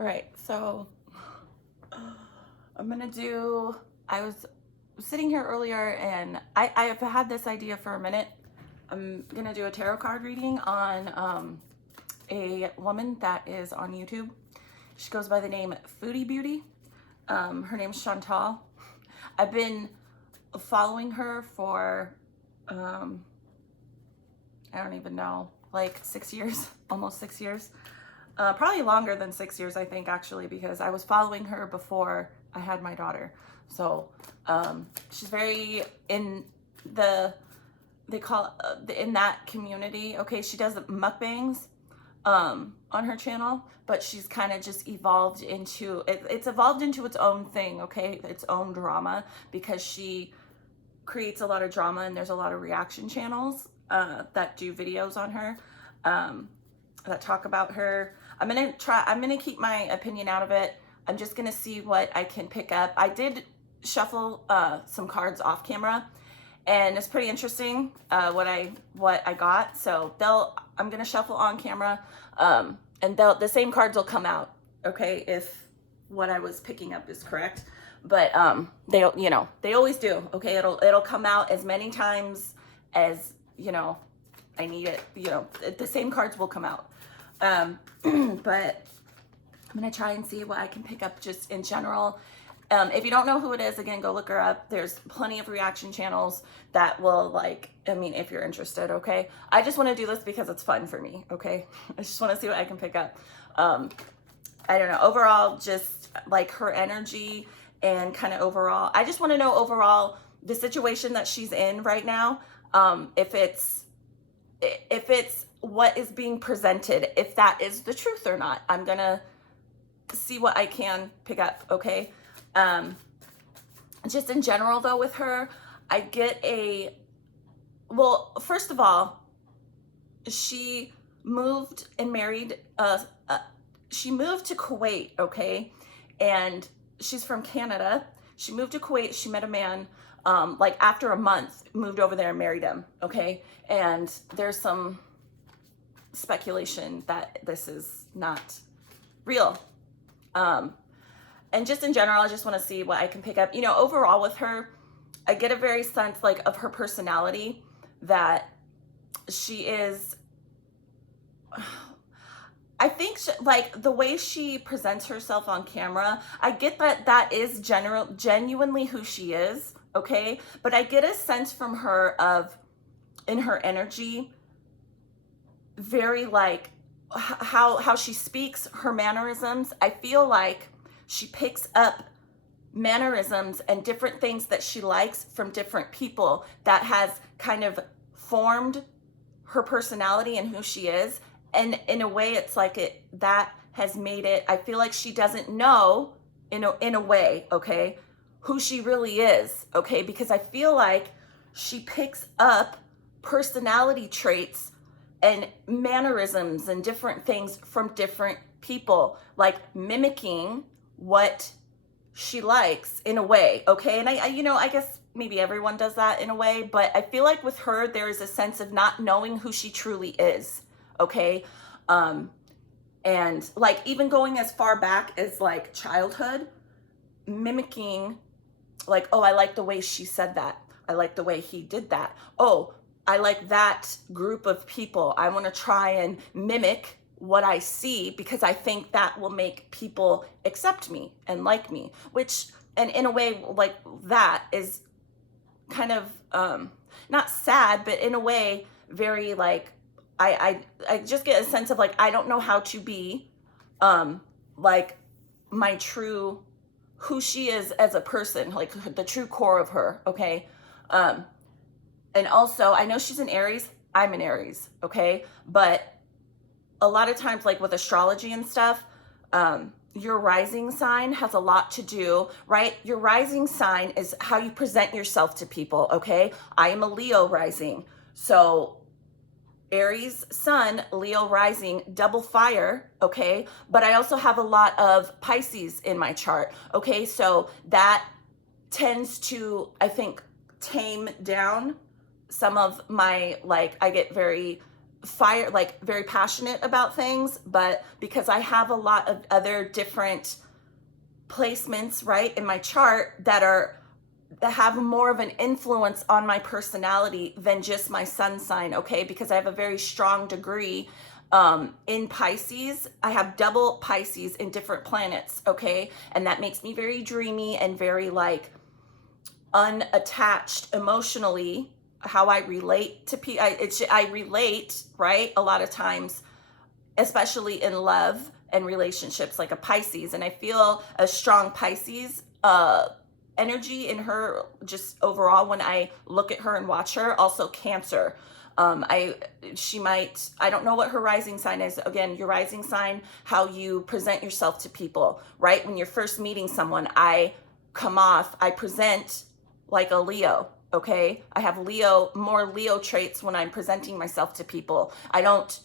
All right, so I was sitting here earlier and I've had this idea for a minute. I'm gonna do a tarot card reading on a woman that is on YouTube. She goes by the name Foodie Beauty. Her name's Chantel. I've been following her for, I don't even know, like 6 years, almost 6 years. Probably longer than 6 years, I think, actually, because I was following her before I had my daughter. So she's very in they call in that community. Okay, she does mukbangs on her channel, but she's kind of just evolved into it's evolved into its own thing. Okay, its own drama, because she creates a lot of drama, and there's a lot of reaction channels that do videos on her that talk about her. I'm gonna keep my opinion out of it. I'm just gonna see what I can pick up. I did shuffle some cards off camera, and it's pretty interesting what I got. So I'm gonna shuffle on camera, and the same cards will come out, okay, if what I was picking up is correct. But they always do. Okay, it'll come out as many times as I need it. The same cards will come out. But I'm gonna try and see what I can pick up just in general. If you don't know who it is, again, go look her up. There's plenty of reaction channels that will, if you're interested, okay? I just want to do this because it's fun for me, okay? I just want to see what I can pick up. I don't know, overall, just like her energy and kind of overall, I just want to know overall the situation that she's in right now. If it's what is being presented, if that is the truth or not. I'm gonna see what I can pick up, okay? Just in general though, with her, I get first of all, she moved and married, she moved to Kuwait, okay? And she's from Canada. She moved to Kuwait, she met a man, after a month, moved over there and married him, okay? And there's some speculation that this is not real. And just in general, I just want to see what I can pick up. Overall with her, I get a very sense of her personality, that she is, I think the way she presents herself on camera, I get that is genuinely who she is, okay? But I get a sense from her in her energy, very how she speaks, her mannerisms. I feel like she picks up mannerisms and different things that she likes from different people, that has kind of formed her personality and who she is. And in a way, it's that has made it, I feel like she doesn't know in a way, okay, who she really is, okay? Because I feel like she picks up personality traits and mannerisms and different things from different people, mimicking what she likes in a way, okay? And I guess maybe everyone does that in a way, but I feel like with her, there is a sense of not knowing who she truly is, okay? And even going as far back as childhood, mimicking, oh, I like the way she said that. I like the way he did that. Oh, I like that group of people. I want to try and mimic what I see, because I think that will make people accept me and like me, which, and in a way, that is kind of, not sad, but in a way, very I just get a sense of I don't know how to be, my true, who she is as a person, the true core of her, okay? And also, I know she's an Aries, I'm an Aries, okay? But a lot of times, with astrology and stuff, your rising sign has a lot to do, right? Your rising sign is how you present yourself to people, okay? I am a Leo rising. So Aries sun, Leo rising, double fire, okay? But I also have a lot of Pisces in my chart, okay? So that tends to, I think, tame down some of my, I get very fire, like very passionate about things, but because I have a lot of other different placements, right, in my chart that have more of an influence on my personality than just my sun sign, okay? Because I have a very strong degree in Pisces. I have double Pisces in different planets, okay? And that makes me very dreamy and very like unattached emotionally. How I relate to people, I relate, right, a lot of times, especially in love and relationships, like a Pisces. And I feel a strong Pisces energy in her just overall when I look at her and watch her. Also Cancer. I don't know what her rising sign is. Again, your rising sign, how you present yourself to people, right? When you're first meeting someone, I present like a Leo, okay? I have more Leo traits when I'm presenting myself to people. I don't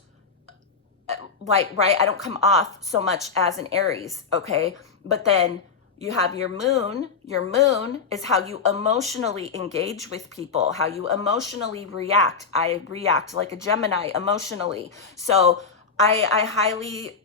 I don't come off so much as an Aries, okay? But then you have your moon. Your moon is how you emotionally engage with people, how you emotionally react. I react like a Gemini emotionally. So I highly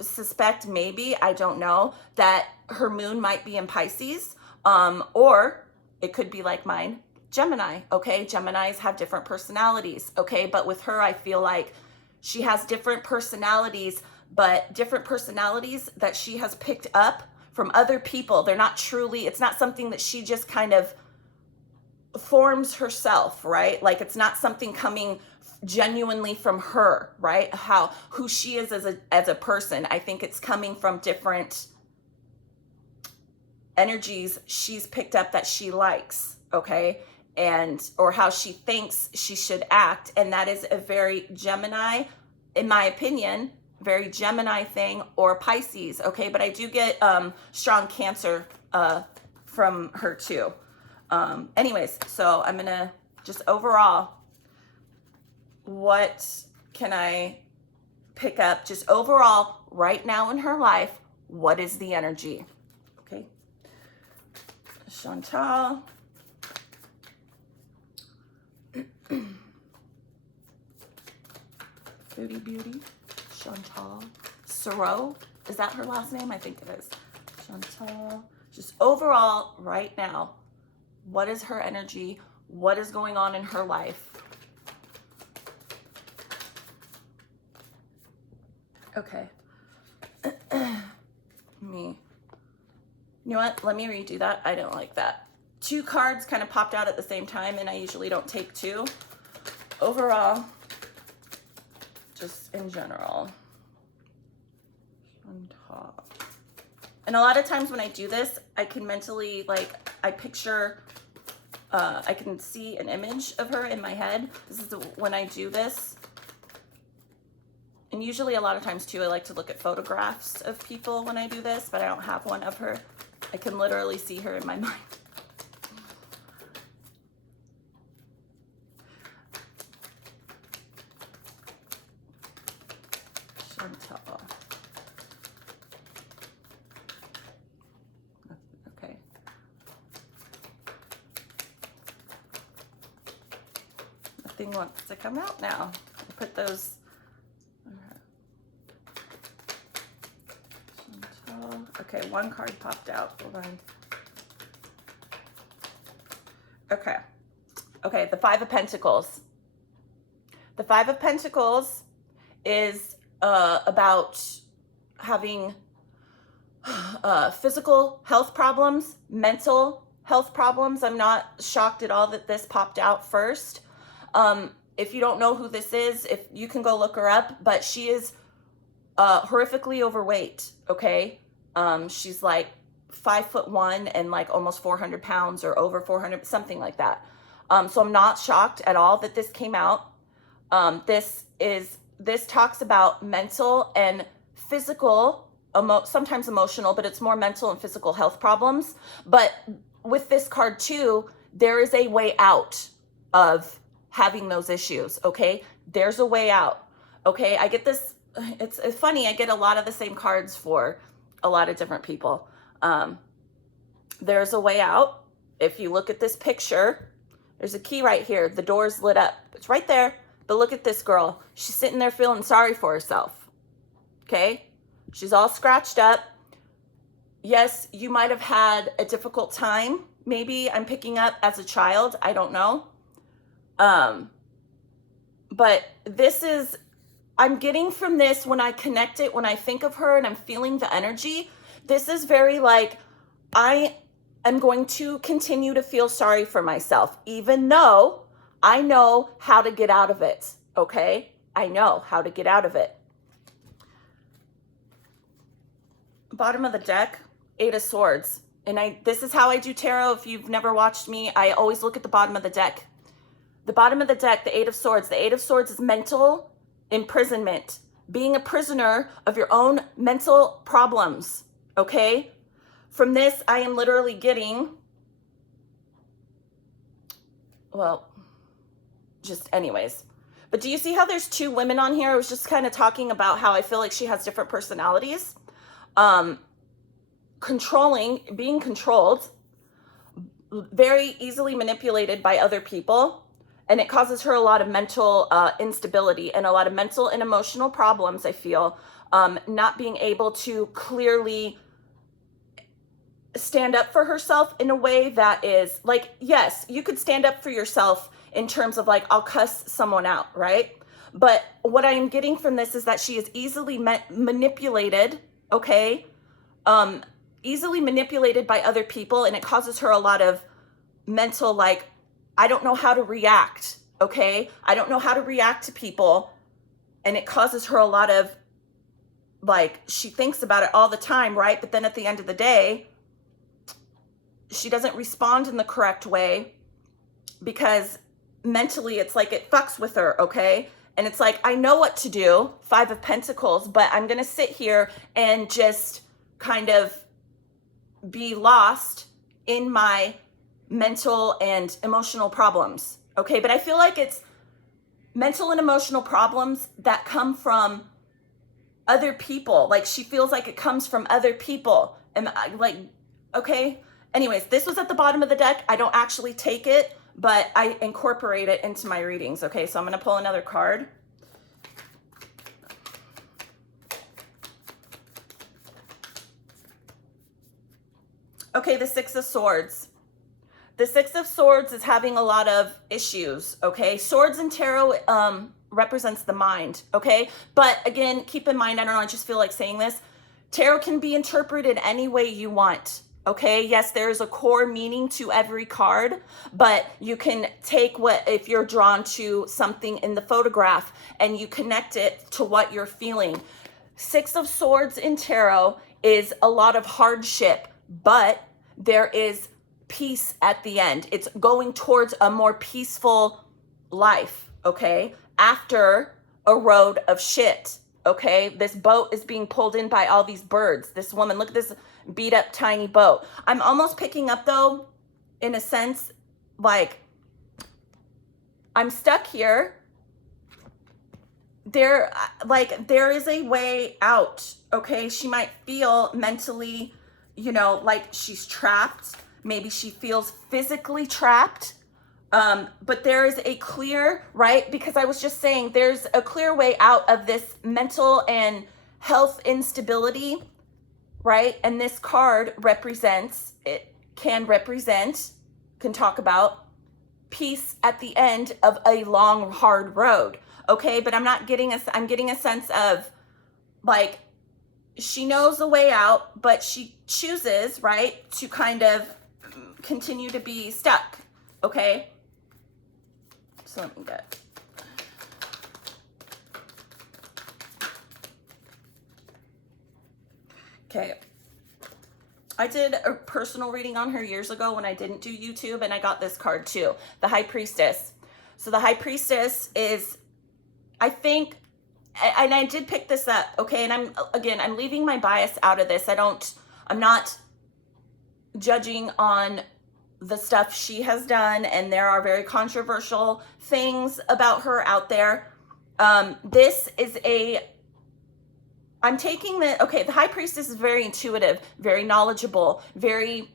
suspect, maybe, I don't know, that her moon might be in Pisces, or it could be like mine, Gemini, okay? Geminis have different personalities, okay? But with her, I feel like she has different personalities, but different personalities that she has picked up from other people. They're not truly, it's not something that she just kind of forms herself, right? Like it's not something coming genuinely from her, right? Who she is as a person. I think it's coming from different energies she's picked up that she likes, okay? Or how she thinks she should act. And that is a very Gemini, in my opinion, very Gemini thing, or Pisces, okay? But I do get strong Cancer from her too. Anyways, so I'm gonna just overall, what can I pick up just overall right now in her life? What is the energy? Okay. Chantel. Foodie Beauty. Chantel. Soro. Is that her last name? I think it is. Chantel. Just overall right now, what is her energy? What is going on in her life? Okay. You know what? Let me redo that. I don't like that. 2 cards kind of popped out at the same time, and I usually don't take 2. Overall, just in general. And a lot of times when I do this, I can mentally, I picture, I can see an image of her in my head. This is when I do this. And usually a lot of times too, I like to look at photographs of people when I do this, but I don't have one of her. I can literally see her in my mind. Chantel. Okay. Nothing wants to come out now. I put those. Okay, 1 card popped out. Hold on. Okay, the 5 of Pentacles. The 5 of Pentacles is about having physical health problems, mental health problems. I'm not shocked at all that this popped out first. If you don't know who this is, if you can go look her up, but she is horrifically overweight, okay? She's like 5'1" and like almost 400 pounds or over 400, something like that. So I'm not shocked at all that this came out. This talks about mental and physical, sometimes emotional, but it's more mental and physical health problems. But with this card too, there is a way out of having those issues, okay? There's a way out, okay? I get this, it's funny, I get a lot of the same cards for a lot of different people. There's a way out. If you look at this picture, there's a key right here. The door's lit up. It's right there. But look at this girl. She's sitting there feeling sorry for herself. Okay? She's all scratched up. Yes, you might have had a difficult time. Maybe I'm picking up as a child. I don't know. But this is, I'm getting from this when I connect it, when I think of her and I'm feeling the energy, this is very like, I am going to continue to feel sorry for myself, even though I know how to get out of it. Okay? I know how to get out of it. Bottom of the deck, Eight of Swords. And this is how I do tarot. If you've never watched me, I always look at the bottom of the deck. The bottom of the deck, the Eight of Swords. The Eight of Swords is mental imprisonment. Being a prisoner of your own mental problems. Okay? From this, I am literally getting, well, just anyways. But do you see how there's two women on here? I was just kind of talking about how I feel like she has different personalities. Controlling, being controlled, very easily manipulated by other people. And it causes her a lot of mental instability and a lot of mental and emotional problems, I feel. Not being able to clearly stand up for herself in a way that is like, yes, you could stand up for yourself in terms of like, I'll cuss someone out, right? But what I'm getting from this is that she is easily manipulated, okay? Easily manipulated by other people, and it causes her a lot of mental, like, I don't know how to react, okay? I don't know how to react to people, and it causes her a lot of, like, she thinks about it all the time, right? But then at the end of the day, she doesn't respond in the correct way because mentally it's like it fucks with her, okay? And it's like, I know what to do, Five of Pentacles, but I'm going to sit here and just kind of be lost in my mental and emotional problems, okay? But I feel like it's mental and emotional problems that come from other people. Like, she feels like it comes from other people. And I, like, okay? Anyways, this was at the bottom of the deck. I don't actually take it, but I incorporate it into my readings, okay? So I'm going to pull another card. Okay, the Six of Swords. The Six of Swords is having a lot of issues, okay? Swords in tarot represents the mind, okay? But again, keep in mind, I don't know, I just feel like saying this. Tarot can be interpreted any way you want, okay? Yes, there's a core meaning to every card, but you can take what, if you're drawn to something in the photograph and you connect it to what you're feeling. Six of Swords in tarot is a lot of hardship, but there is peace at the end. It's going towards a more peaceful life, okay? After a road of shit, okay? This boat is being pulled in by all these birds. This woman, look at this beat up tiny boat. I'm almost picking up though, in a sense, like, I'm stuck here. There is a way out, okay? She might feel mentally, you know, like she's trapped. Maybe she feels physically trapped. But there is a clear, right? Because I was just saying there's a clear way out of this mental and health instability, right? And this card represents, can talk about peace at the end of a long, hard road. Okay, but I'm getting a sense of like, she knows the way out, but she chooses, right, to kind of continue to be stuck, okay? So let me get. Okay. I did a personal reading on her years ago when I didn't do YouTube, and I got this card too, the High Priestess. So the High Priestess is, I think, and I did pick this up, okay? And I'm leaving my bias out of this. I'm not judging on the stuff she has done, and there are very controversial things about her out there. This is I'm taking the High Priestess is very intuitive, very knowledgeable, very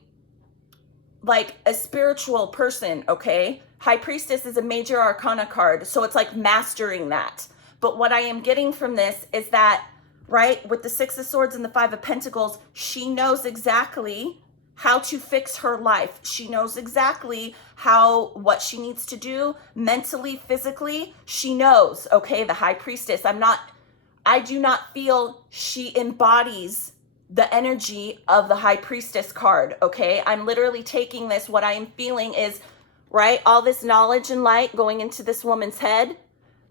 like a spiritual person, okay? High Priestess is a major arcana card, so it's like mastering that. But what I am getting from this is that, right, with the Six of Swords and the Five of Pentacles, she knows exactly how to fix her life. She knows exactly what she needs to do mentally, physically. She knows, okay, the High Priestess. I do not feel she embodies the energy of the High Priestess card, okay? I'm literally taking this, what I am feeling is, right, all this knowledge and light going into this woman's head.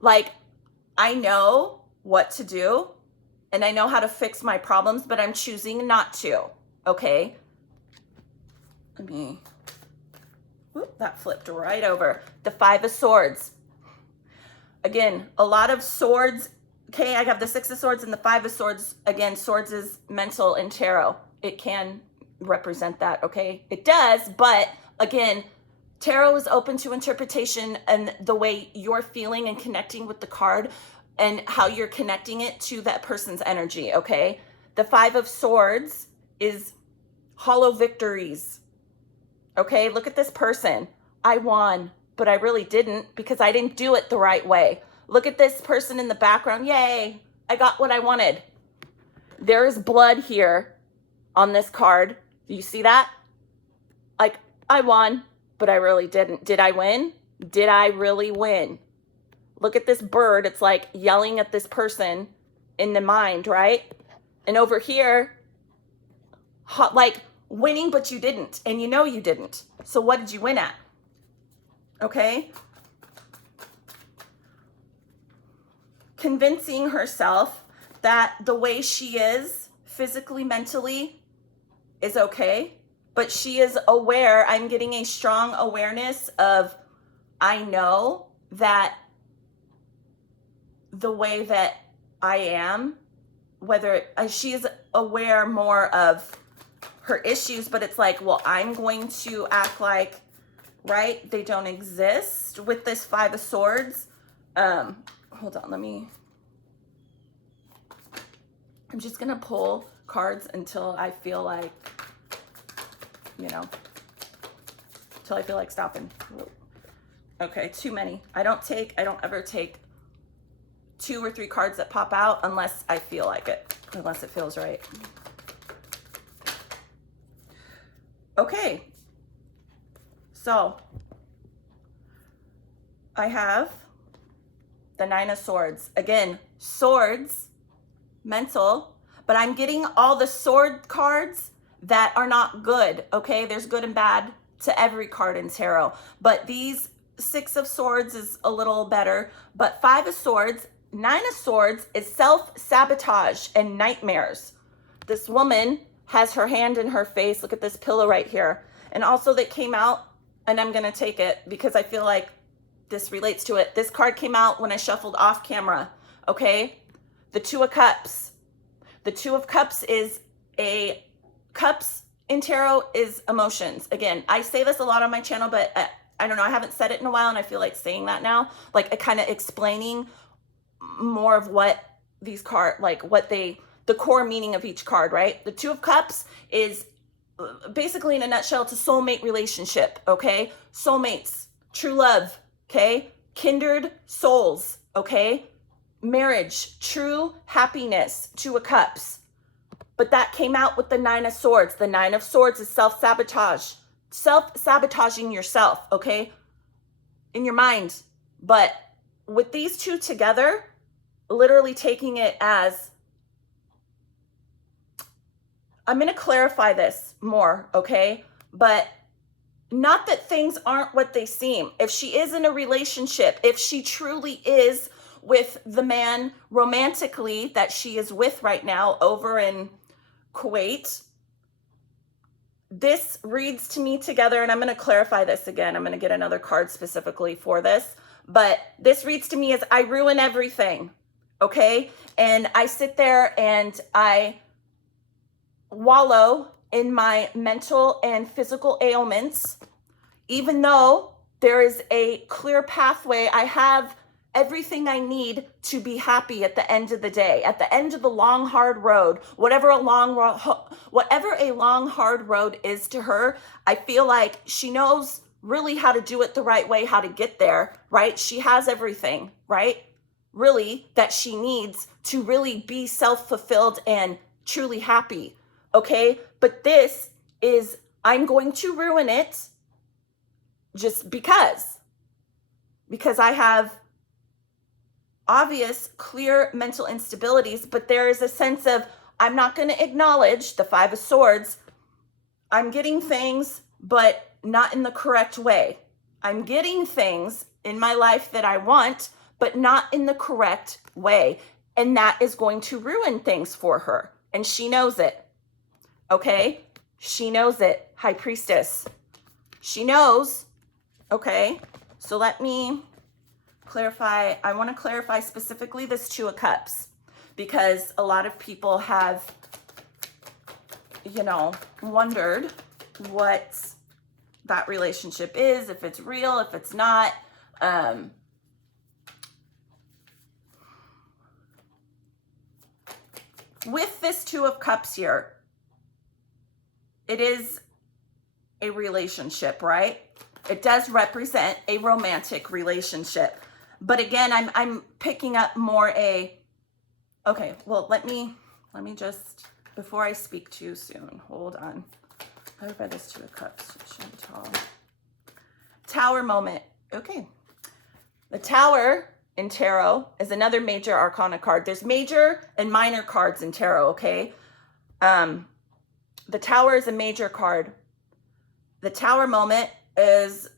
Like, I know what to do and I know how to fix my problems, but I'm choosing not to, okay? Whoop, that flipped right over. The Five of Swords. Again, a lot of swords. Okay, I have the Six of Swords and the Five of Swords. Again, swords is mental in tarot. It can represent that, okay? It does, but again, tarot is open to interpretation and the way you're feeling and connecting with the card and how you're connecting it to that person's energy, okay? The Five of Swords is hollow victories, okay? Look at this person. I won, but I really didn't because I didn't do it the right way. Look at this person in the background. Yay, I got what I wanted. There is blood here on this card. Do you see that? Like, I won, but I really didn't. Did I win? Did I really win? Look at this bird. It's like yelling at this person in the mind, right? And over here, like winning, but you didn't. And you know you didn't. So what did you win at? Okay? Convincing herself that the way she is physically, mentally is okay, but she is aware. I'm getting a strong awareness of, I know that the way that I am, whether she is aware more of her issues, but it's like, well, I'm going to act like, right, they don't exist with this Five of Swords. Hold on, I'm just gonna pull cards until I feel like, until I feel like stopping. Okay, too many. I don't ever take 2 or 3 cards that pop out unless I feel like it, unless it feels right. Okay, so I have the Nine of Swords. Again, swords, mental, but I'm getting all the sword cards that are not good, okay? There's good and bad to every card in tarot, but these Six of Swords is a little better, but Five of Swords, Nine of Swords is self-sabotage and nightmares. This woman has her hand in her face. Look at this pillow right here. And also that came out, and I'm going to take it because I feel like this relates to it. This card came out when I shuffled off camera, okay? The Two of Cups. The Two of Cups is cups in tarot is emotions. Again, I say this a lot on my channel, but I don't know, I haven't said it in a while and I feel like saying that now. Like kind of explaining more of what these cards, like the core meaning of each card, right? The Two of Cups is basically, in a nutshell, it's a soulmate relationship, okay? Soulmates, true love, okay? Kindred souls, okay? Marriage, true happiness, Two of Cups. But that came out with the Nine of Swords. The Nine of Swords is self-sabotage. Self-sabotaging yourself, okay? In your mind. But with these two together, literally taking it as, I'm going to clarify this more, okay? But not that things aren't what they seem. If she is in a relationship, if she truly is with the man romantically that she is with right now over in Kuwait, this reads to me together, and I'm going to clarify this again. I'm going to get another card specifically for this, but this reads to me as I ruin everything, okay? And I sit there and I wallow in my mental and physical ailments, even though there is a clear pathway. I have everything I need to be happy at the end of the day, at the end of the long, hard road, whatever a long, hard road is to her. I feel like she knows really how to do it the right way, how to get there, right? She has everything, right? Really, that she needs to really be self-fulfilled and truly happy, okay? But this is, I'm going to ruin it just because I have obvious, clear mental instabilities, but there is a sense of, I'm not going to acknowledge the Five of Swords. I'm getting things, but not in the correct way. I'm getting things in my life that I want, but not in the correct way. And that is going to ruin things for her. And she knows it. Okay? She knows it. High Priestess. She knows. Okay? So let me clarify. I want to clarify specifically this Two of Cups, because a lot of people have, wondered what that relationship is, if it's real, if it's not. With this Two of Cups here, it is a relationship, right? It does represent a romantic relationship. But again, I'm picking up more okay, well, let me just, before I speak too soon, hold on. How do I read this Two of Cups? Chantel. Tower moment. Okay. The Tower in tarot is another major arcana card. There's major and minor cards in tarot, okay? The Tower is a major card. The Tower moment is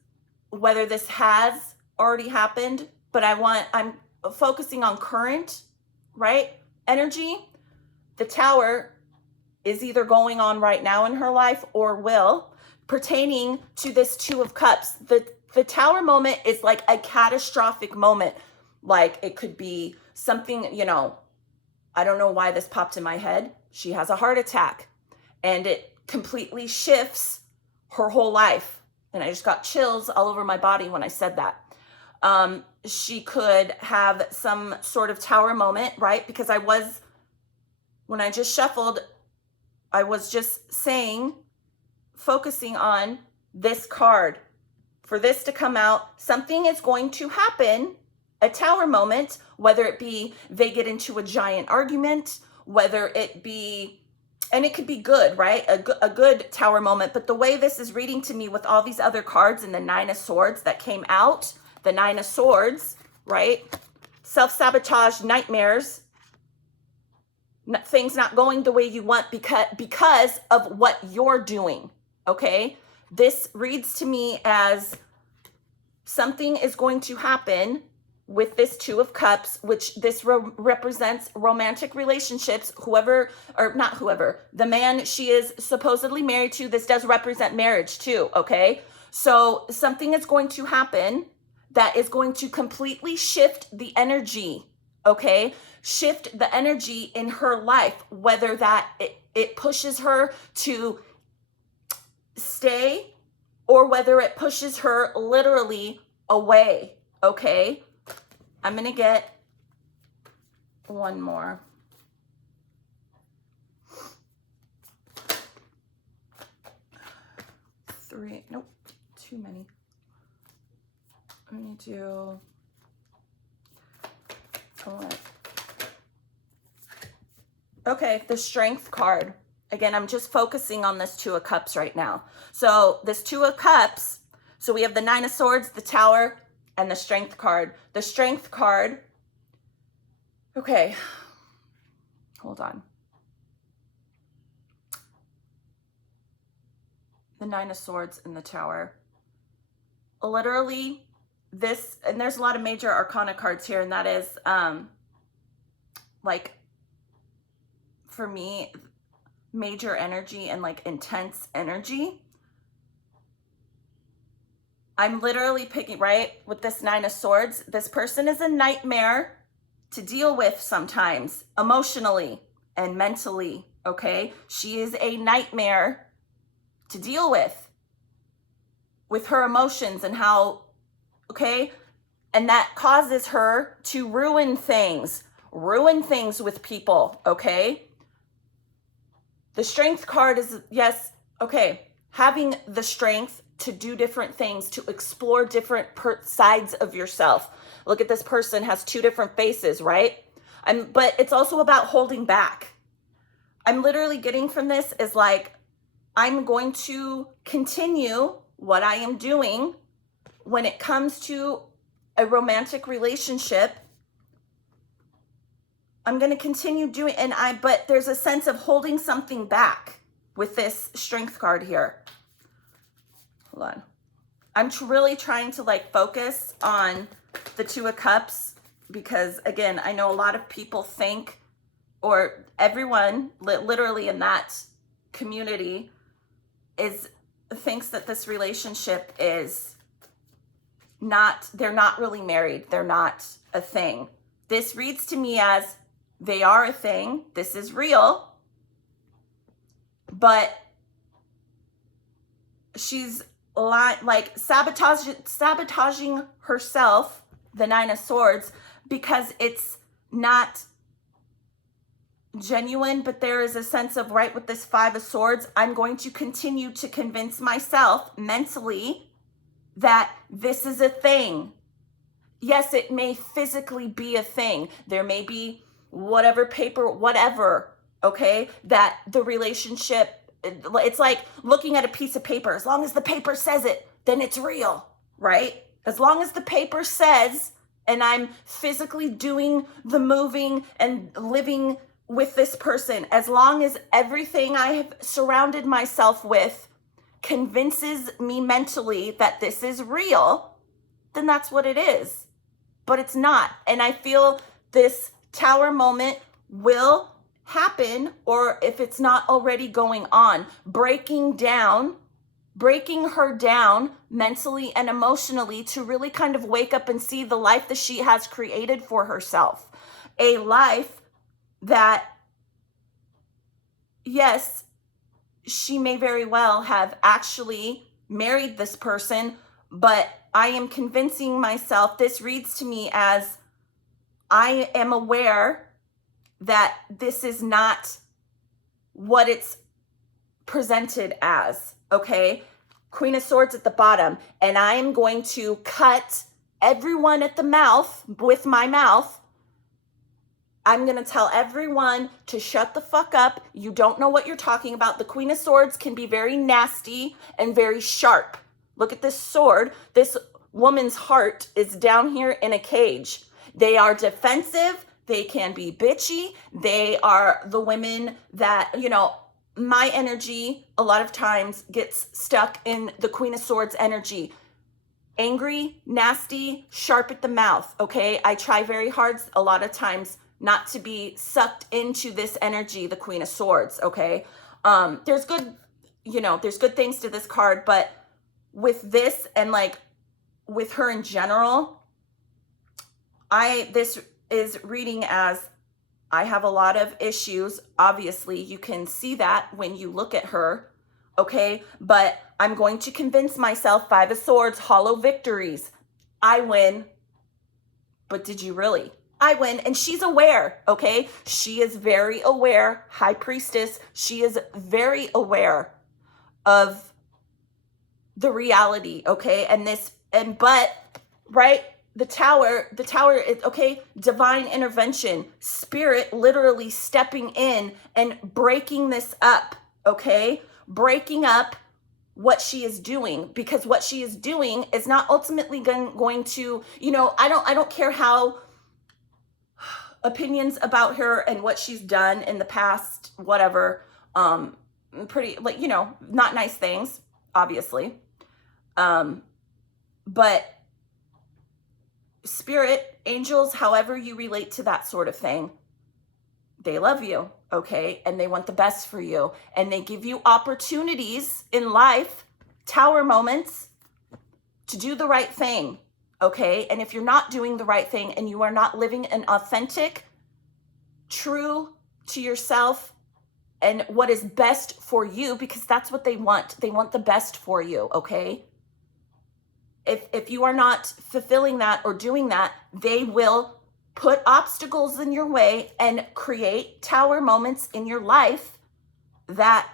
whether this has already happened, but I'm focusing on current, right? Energy. The Tower is either going on right now in her life or will, pertaining to this Two of Cups. The Tower moment is like a catastrophic moment. Like it could be something, I don't know why this popped in my head. She has a heart attack and it completely shifts her whole life. And I just got chills all over my body when I said that. She could have some sort of Tower moment, right? Because when I just shuffled, I was just focusing on this card. For this to come out, something is going to happen, a Tower moment, whether it be they get into a giant argument, whether it be, and it could be good, right? A good Tower moment. But the way this is reading to me with all these other cards and the Nine of Swords that came out, the Nine of Swords, right? Self-sabotage, nightmares, things not going the way you want because of what you're doing, okay? This reads to me as something is going to happen with this Two of Cups, which this represents romantic relationships. The man she is supposedly married to, this does represent marriage too, okay? So something is going to happen that is going to completely shift the energy, okay? Shift the energy in her life, whether that it pushes her to stay or whether it pushes her literally away, okay? I'm going to get one more. Nope, too many. I'm going to do okay, the Strength card. Again, I'm just focusing on this Two of Cups right now. So this Two of Cups, so we have the Nine of Swords, the Tower, and the Strength card. The Strength card, okay, hold on. The Nine of Swords and the Tower. Literally, this, and there's a lot of major arcana cards here, and that is, like, for me, major energy and like intense energy. I'm literally picking, right, with this Nine of Swords, this person is a nightmare to deal with sometimes, emotionally and mentally, okay? She is a nightmare to deal with her emotions and how, okay? And that causes her to ruin things with people, okay? The Strength card is, yes, okay, having the strength to do different things, to explore different sides of yourself. Look at this person has two different faces, right? But it's also about holding back. I'm literally getting from this is like, I'm going to continue what I am doing when it comes to a romantic relationship. I'm going to continue doing, but there's a sense of holding something back with this strength card here. Hold on. I'm really trying to like focus on the Two of Cups because again, I know a lot of people think, or everyone literally in that community thinks that this relationship is not, they're not really married. They're not a thing. This reads to me as they are a thing. This is real, but she's like sabotaging herself, the Nine of Swords, because it's not genuine. But there is a sense of, right, with this Five of Swords, I'm going to continue to convince myself mentally that this is a thing. Yes, it may physically be a thing. There may be whatever paper, whatever, okay, that the relationship, it's like looking at a piece of paper. As long as the paper says it, then it's real, right? As long as the paper says, and I'm physically doing the moving and living with this person, as long as everything I have surrounded myself with convinces me mentally that this is real, then that's what it is. But it's not. And I feel this Tower moment will happen, or if it's not already going on, breaking her down mentally and emotionally to really kind of wake up and see the life that she has created for herself. A life that, yes, she may very well have actually married this person, but I am convincing myself, this reads to me as I am aware that this is not what it's presented as, okay? Queen of Swords at the bottom, and I am going to cut everyone at the mouth with my mouth. I'm going to tell everyone to shut the fuck up. You don't know what you're talking about. The Queen of Swords can be very nasty and very sharp. Look at this sword. This woman's heart is down here in a cage. They are defensive. They can be bitchy. They are the women that, you know, my energy a lot of times gets stuck in the Queen of Swords energy. Angry, nasty, sharp at the mouth, okay? I try very hard a lot of times not to be sucked into this energy, the Queen of Swords, okay? There's good, you know, there's good things to this card, but with this and like with her in general, this is reading as I have a lot of issues. Obviously, you can see that when you look at her, okay? But I'm going to convince myself, Five of Swords, hollow victories. I win. But did you really? I win. And she's aware, okay? She is very aware. High Priestess, she is very aware of the reality, okay? But, right? The tower is, okay, divine intervention, spirit literally stepping in and breaking this up, okay? Breaking up what she is doing, because what she is doing is not ultimately going to, you know, I don't care how opinions about her and what she's done in the past, whatever, pretty, like, you know, not nice things, obviously. But spirit, angels, however you relate to that sort of thing, they love you, okay? And they want the best for you. And they give you opportunities in life, tower moments, to do the right thing, okay? And if you're not doing the right thing and you are not living an authentic, true to yourself and what is best for you, because that's what they want. They want the best for you, okay? If you are not fulfilling that or doing that, they will put obstacles in your way and create tower moments in your life that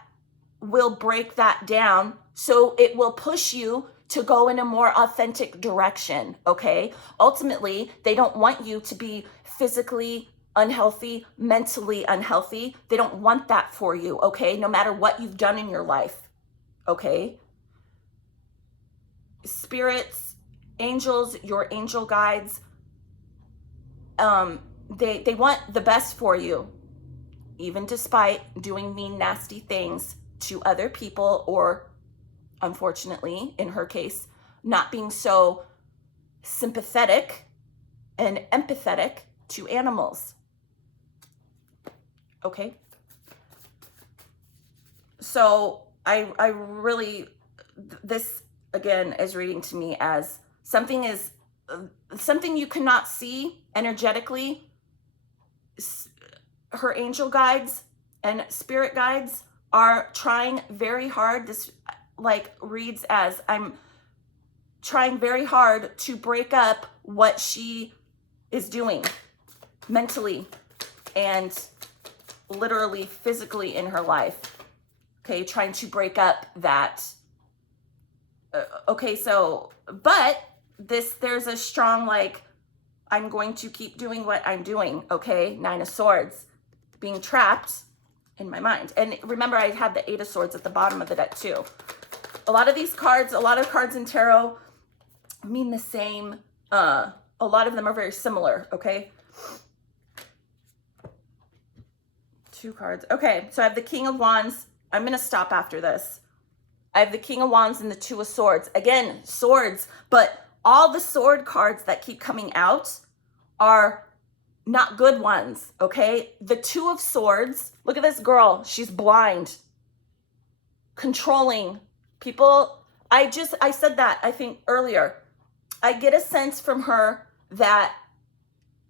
will break that down So it will push you to go in a more authentic direction, okay? Ultimately, they don't want you to be physically unhealthy, mentally unhealthy. They don't want that for you, okay? No matter what you've done in your life, okay? Spirits, angels, your angel guides, they want the best for you, even despite doing mean, nasty things to other people, or unfortunately, in her case, not being so sympathetic and empathetic to animals. Okay? So I really, this again is reading to me as something you cannot see energetically. Her angel guides and spirit guides are trying very hard. This like reads as I'm trying very hard to break up what she is doing mentally and literally physically in her life. Okay, trying to break up that. Okay, so, but there's a strong, like, I'm going to keep doing what I'm doing, okay? 9 of Swords, being trapped in my mind. And remember, I had the 8 of Swords at the bottom of the deck too. A lot of these cards, a lot of cards in tarot mean the same. A lot of them are very similar, okay? 2 cards. Okay, so I have the King of Wands. I'm going to stop after this. I have the King of Wands and the 2 of Swords. Again, swords, but all the sword cards that keep coming out are not good ones, okay? The 2 of Swords, look at this girl. She's blind, controlling people. I said that, I think, earlier. I get a sense from her that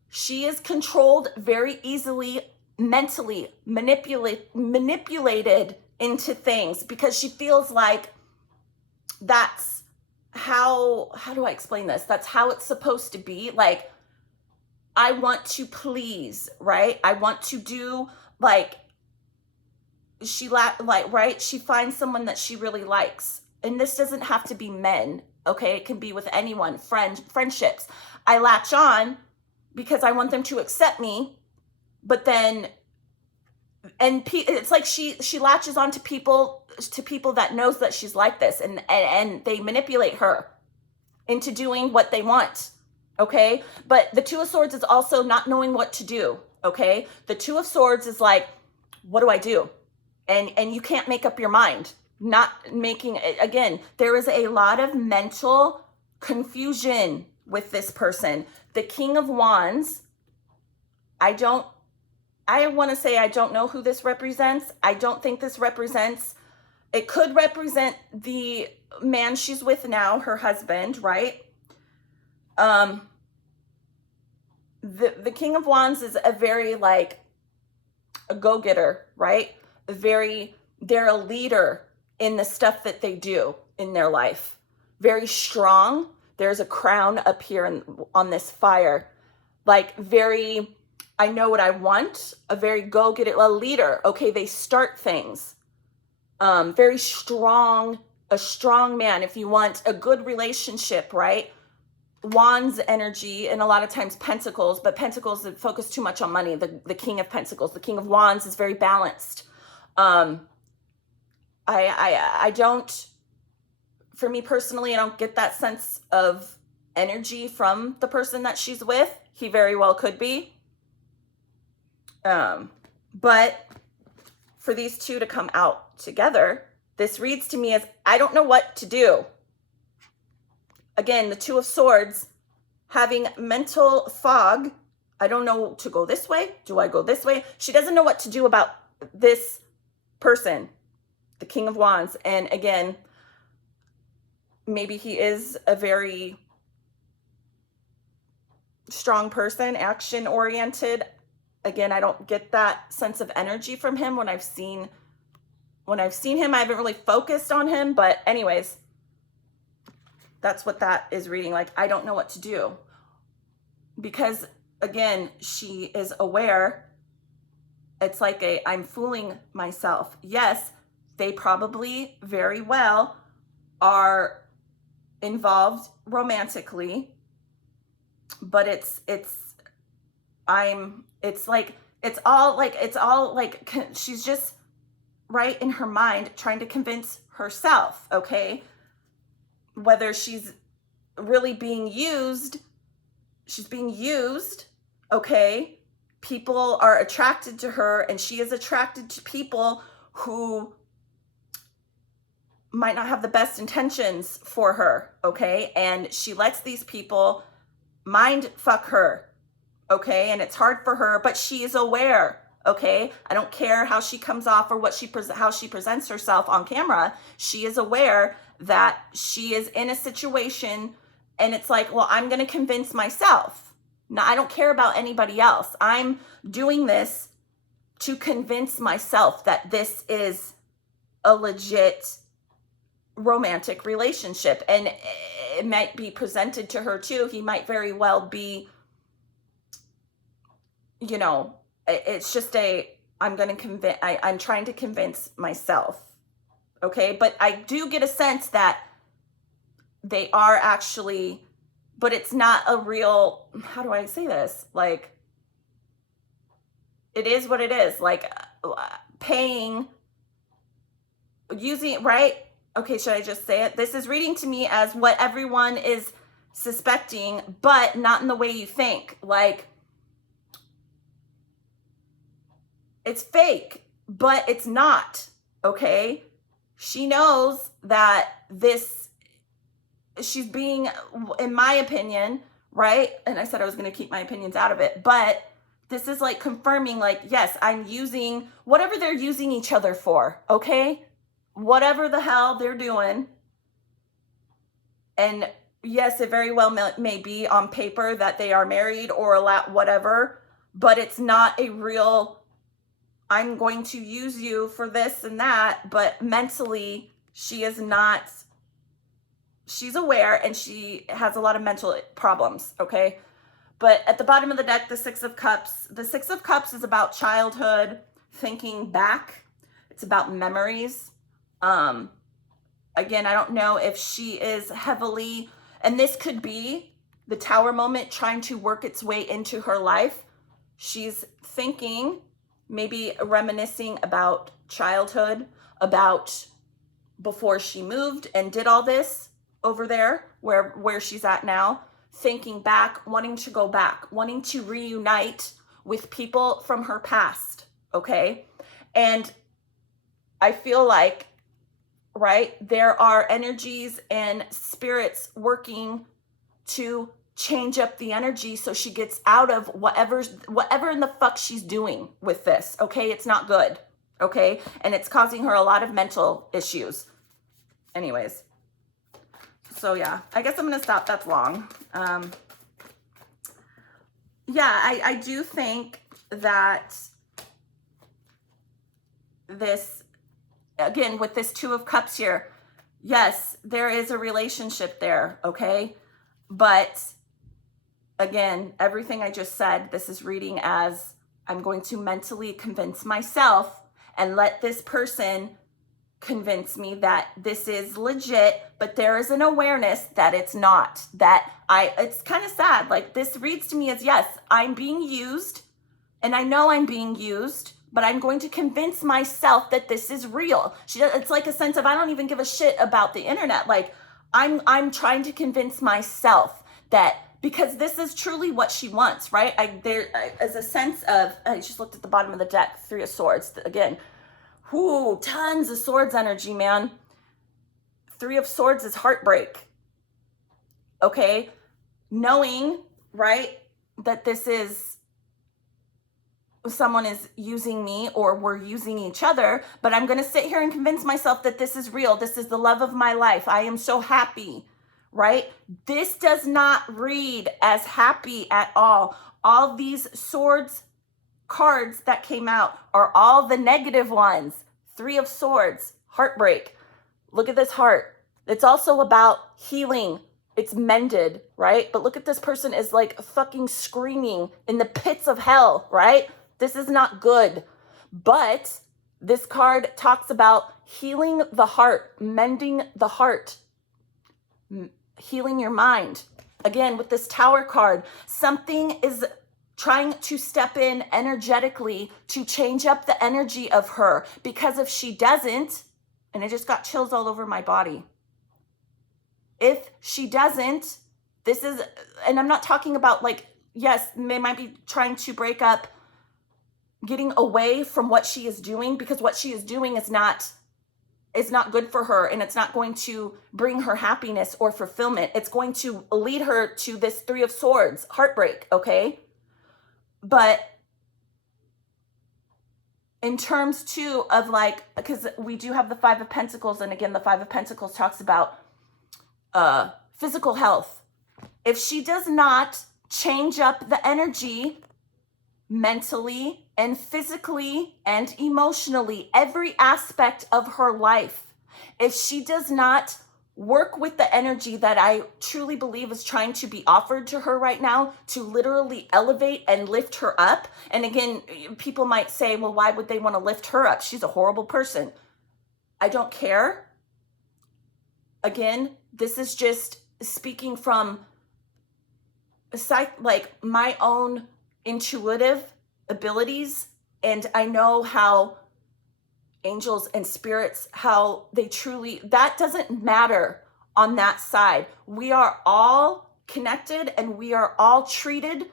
she is controlled very easily, mentally, manipulated into things, because she feels like that's how do I explain this? That's how it's supposed to be. Like, I want to please, right? I want to do, like, right? She finds someone that she really likes. And this doesn't have to be men, okay? It can be with anyone, friendships. I latch on because I want them to accept me, but then, and it's like she latches on to people that knows that she's like this, and they manipulate her into doing what they want, okay? But the 2 of Swords is also not knowing what to do, okay? The 2 of Swords is like, what do I do? And you can't make up your mind. Not making it, again, there is a lot of mental confusion with this person. The King of Wands, I want to say I don't know who this represents. I don't think this represents, it could represent the man she's with now, her husband, right? The King of Wands is a very, like, a go-getter, right? They're a leader in the stuff that they do in their life. Very strong. There's a crown up here on this fire. Like, very, I know what I want, a very go-getter, a leader. Okay, they start things. Very strong, a strong man. If you want a good relationship, right? Wands energy, and a lot of times Pentacles, but Pentacles focus too much on money. The King of Pentacles, the King of Wands is very balanced. I don't, for me personally, I don't get that sense of energy from the person that she's with. He very well could be. But for these two to come out together, this reads to me as, I don't know what to do. Again, the 2 of Swords, having mental fog. I don't know to go this way. Do I go this way? She doesn't know what to do about this person, the King of Wands. And again, maybe he is a very strong person, action oriented. Again, I don't get that sense of energy from him when I've seen him. I haven't really focused on him, but anyways, that's what that is reading like. I don't know what to do, because again, she is aware. It's like I'm fooling myself. Yes, they probably very well are involved romantically, but it's all like she's just right in her mind trying to convince herself, okay? Whether she's really being used, she's being used, okay? People are attracted to her, and she is attracted to people who might not have the best intentions for her, okay? And she lets these people mind fuck her, okay? And it's hard for her, but she is aware, okay? I don't care how she comes off or how she presents herself on camera. She is aware that she is in a situation, and it's like, well, I'm going to convince myself. Now, I don't care about anybody else. I'm doing this to convince myself that this is a legit romantic relationship. And it might be presented to her too. He might very well be, you know, it's just I'm trying to convince myself. Okay. But I do get a sense that they are actually, but it's not a real, how do I say this? Like, it is what it is. Like paying, using, right? Okay, should I just say it? This is reading to me as what everyone is suspecting, but not in the way you think. Like, it's fake, but it's not, okay? She knows that she's being, in my opinion, right? And I said I was going to keep my opinions out of it, but this is like confirming, like, yes, I'm using whatever they're using each other for, okay? Whatever the hell they're doing. And yes, it very well may be on paper that they are married or whatever, but it's not a real, I'm going to use you for this and that. But mentally, she is not, she's aware, and she has a lot of mental problems, okay? But at the bottom of the deck, the Six of Cups. The Six of Cups is about childhood, thinking back. It's about memories. Again, I don't know if she is heavily, and this could be the Tower moment trying to work its way into her life. She's thinking, maybe reminiscing about childhood, about before she moved and did all this over there, where she's at now, thinking back, wanting to go back, wanting to reunite with people from her past, okay? And I feel like, right, there are energies and spirits working to change up the energy so she gets out of whatever in the fuck she's doing with this, okay? It's not good, okay? And it's causing her a lot of mental issues. Anyways, so yeah, I guess I'm gonna stop. That's long. Yeah, I do think that this, again, with this Two of Cups here, yes, there is a relationship there, okay? But again, everything I just said, this is reading as I'm going to mentally convince myself and let this person convince me that this is legit, but there is an awareness that it's not, it's kind of sad. Like, this reads to me as, yes, I'm being used, and I know I'm being used, but I'm going to convince myself that this is real. It's like a sense of, I don't even give a shit about the internet. Like, I'm trying to convince myself that, because this is truly what she wants, right? There is a sense of, I just looked at the bottom of the deck, Three of Swords, again, whoo, tons of swords energy, man. Three of Swords is heartbreak, okay? Knowing, right, that this is, someone is using me, or we're using each other, but I'm going to sit here and convince myself that this is real. This is the love of my life. I am so happy, right? This does not read as happy at all. All these swords cards that came out are all the negative ones. Three of Swords, heartbreak. Look at this heart. It's also about healing. It's mended, right? But look at this person is like fucking screaming in the pits of hell, right? This is not good. But this card talks about healing the heart, mending the heart, healing your mind. Again, with this Tower card, something is trying to step in energetically to change up the energy of her, because if she doesn't, and it just got chills all over my body. If she doesn't, this is, and I'm not talking about like, yes, they might be trying to break up, getting away from what she is doing, because what she is doing is not good for her, and it's not going to bring her happiness or fulfillment. It's going to lead her to this Three of Swords, heartbreak, okay? But in terms too of like, because we do have the Five of Pentacles, and again, the Five of Pentacles talks about physical health. If she does not change up the energy mentally and physically and emotionally, every aspect of her life, if she does not work with the energy that I truly believe is trying to be offered to her right now, to literally elevate and lift her up. And again, people might say, well, why would they want to lift her up? She's a horrible person. I don't care. Again, this is just speaking from like my own intuitive abilities. And I know how angels and spirits, how they truly, that doesn't matter on that side. We are all connected, and we are all treated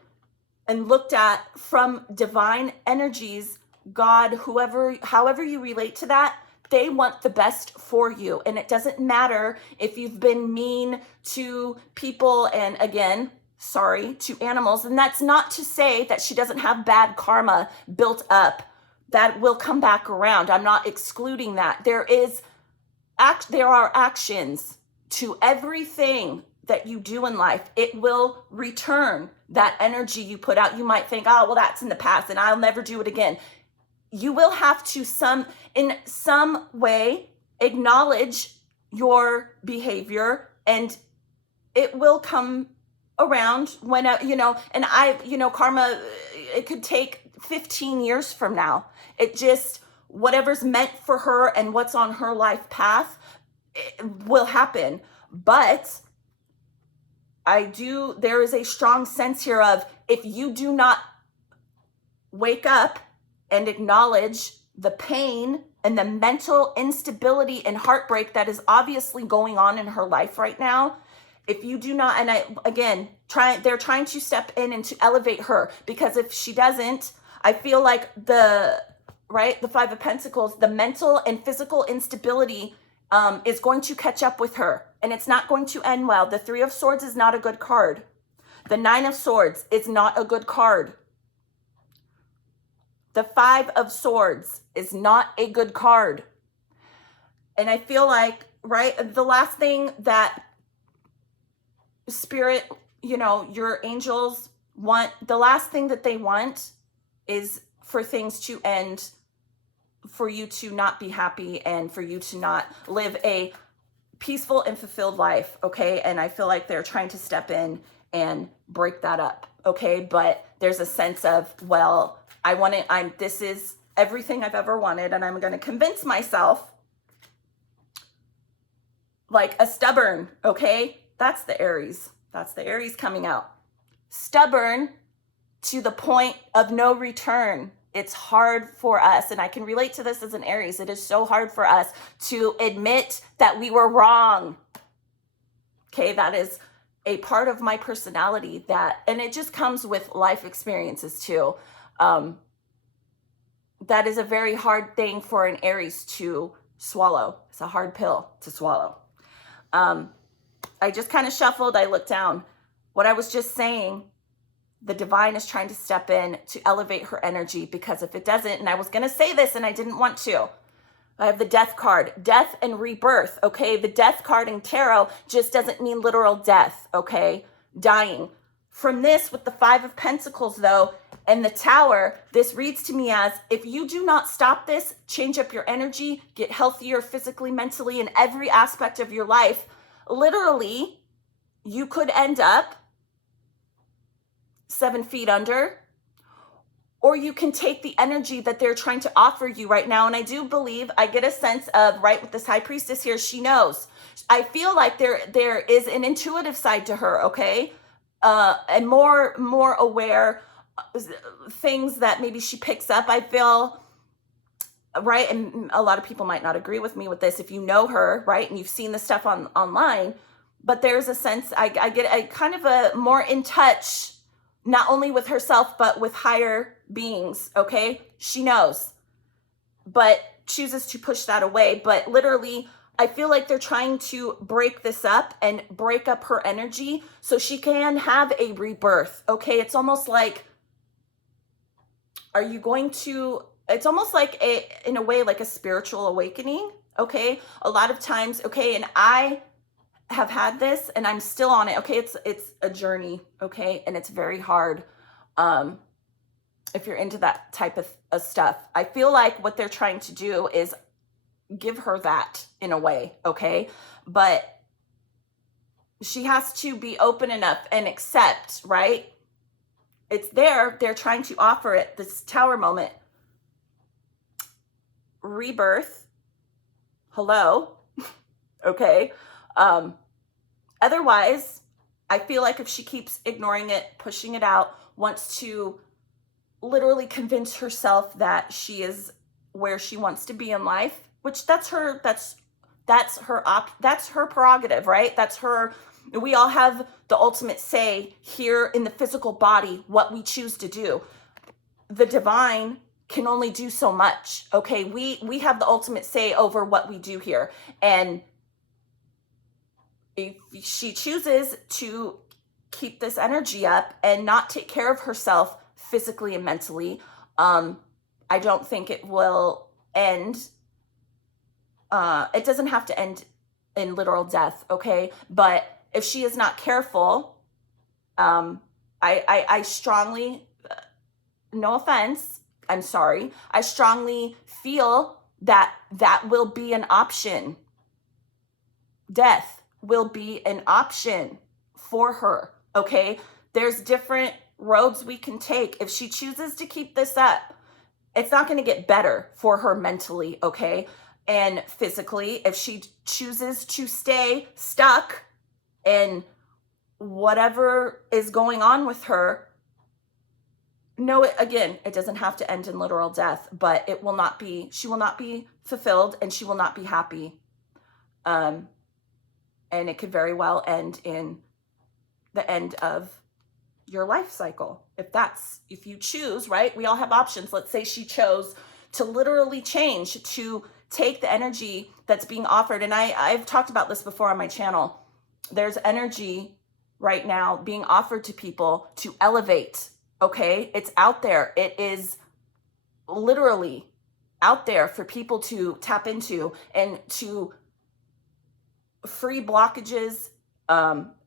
and looked at from divine energies, God, whoever, however you relate to that, they want the best for you. And it doesn't matter if you've been mean to people, and again, sorry, to animals. And that's not to say that she doesn't have bad karma built up that will come back around. I'm not excluding that. There are actions to everything that you do in life. It will return that energy you put out. You might think, oh, well, that's in the past and I'll never do it again. You will have to in some way acknowledge your behavior, and it will come around when, and karma, it could take 15 years from now. It just, whatever's meant for her and what's on her life path, it will happen. But there is a strong sense here of, if you do not wake up and acknowledge the pain and the mental instability and heartbreak that is obviously going on in her life right now, if you do not, and they're trying to step in and to elevate her, because if she doesn't, I feel like the Five of Pentacles, the mental and physical instability is going to catch up with her, and it's not going to end well. The Three of Swords is not a good card. The Nine of Swords is not a good card. The Five of Swords is not a good card. And I feel like, the last thing that Spirit, your angels want, the last thing that they want is for things to end, for you to not be happy, and for you to not live a peaceful and fulfilled life, okay? And I feel like they're trying to step in and break that up, okay? But there's a sense of, well, this is everything I've ever wanted, and I'm going to convince myself, like a stubborn, okay? That's the Aries. That's the Aries coming out. Stubborn to the point of no return. It's hard for us, and I can relate to this as an Aries. It is so hard for us to admit that we were wrong. Okay, that is a part of my personality, and it just comes with life experiences too. That is a very hard thing for an Aries to swallow. It's a hard pill to swallow. I just kind of shuffled. I looked down. What I was just saying, the divine is trying to step in to elevate her energy, because if it doesn't, and I was going to say this and I didn't want to, I have the Death card, death and rebirth, okay? The Death card in tarot just doesn't mean literal death, okay? Dying. From this, with the Five of Pentacles though, and the Tower, this reads to me as, if you do not stop this, change up your energy, get healthier physically, mentally, in every aspect of your life, literally, you could end up 7 feet under, or you can take the energy that they're trying to offer you right now. And I do believe, I get a sense of, with this High Priestess here, she knows. I feel like there is an intuitive side to her, okay? And more aware things that maybe she picks up, I feel, right? And a lot of people might not agree with me with this if you know her, right? And you've seen the stuff online, but there's a sense I get a kind of a more in touch, not only with herself, but with higher beings, okay? She knows, but chooses to push that away. But literally, I feel like they're trying to break this up and break up her energy so she can have a rebirth, okay? It's almost like, are you going to, it's almost like in a way, like a spiritual awakening, okay? A lot of times, okay, and I have had this and I'm still on it, okay? It's a journey, okay? And it's very hard if you're into that type of stuff. I feel like what they're trying to do is give her that in a way, okay? But she has to be open enough and accept, right? It's there. They're trying to offer it, this tower moment. Rebirth. Hello. Okay. Otherwise, I feel like if she keeps ignoring it, pushing it out, wants to literally convince herself that she is where she wants to be in life, which that's her prerogative, right? That's her. We all have the ultimate say here in the physical body, what we choose to do. The divine can only do so much, okay? We have the ultimate say over what we do here. And if she chooses to keep this energy up and not take care of herself physically and mentally, I don't think it will end. It doesn't have to end in literal death, okay? But if she is not careful, I strongly, no offense, I'm sorry, I strongly feel that that will be an option. Death will be an option for her, okay? There's different roads we can take. If she chooses to keep this up, it's not going to get better for her mentally, okay? And physically, if she chooses to stay stuck in whatever is going on with her, no, again, it doesn't have to end in literal death, but it will not be, she will not be fulfilled and she will not be happy. And it could very well end in the end of your life cycle. If you choose, right? We all have options. Let's say she chose to literally change, to take the energy that's being offered. And I've talked about this before on my channel. There's energy right now being offered to people to elevate, okay? It's out there. It is literally out there for people to tap into and to free blockages,